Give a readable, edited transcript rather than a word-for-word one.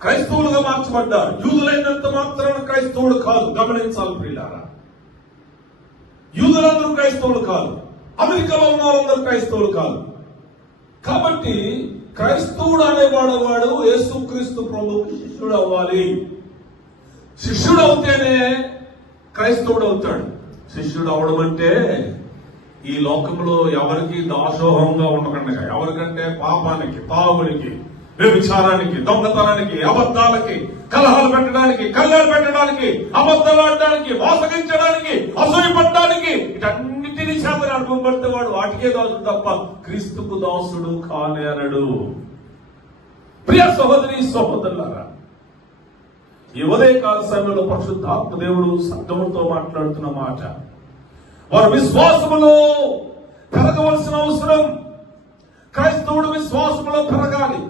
క్రైస్తవులుగా మార్చబడ్డారు. యూదులైనంత మాత్రాన క్రైస్తవుడు కాదు. గమనించాలి ప్రియులారా, యూదులందరూ క్రైస్తవులు కాదు, అమెరికాలో ఉన్న వాళ్ళందరూ క్రైస్తవులు కాదు. కాబట్టి క్రైస్తవుడు అనేవాడు యేసుక్రీస్తు ప్రభువుకి శిష్యుడు అవ్వాలి. శిష్యుడు అవుతేనే క్రైస్తవుడు అవుతాడు. శిష్యుడు అవడం అంటే ఈ లోకంలో ఎవరికి దాసోహంగా ఉండకుండా, ఎవరికంటే పాపానికి, తాగుడికి, వ్యభిచారానికి, దొంగతనానికి, అబద్ధాలకి, కలహాలు పెట్టడానికి, కళ్ళాలు పెట్టడానికి, అబద్ధాలు ఆడడానికి, మోసగించడానికి, అసూయపడడానికి, వీటన్నిటినీ చేతని అనుభవపడితే వాడు వాటికే దాసుడు తప్ప క్రీస్తుకు దాసుడు కానేరడు. ప్రియ సహోదరి సహోదరులారా, ఈ ఉదయకాల సమయంలో పరిశుద్ధాత్మ దేవుడు సంఘముతో మాట్లాడుతున్న మాట, వారు విశ్వాసములో పెరగవలసిన అవసరం. క్రైస్తవుడు విశ్వాసములో పెరగాలి.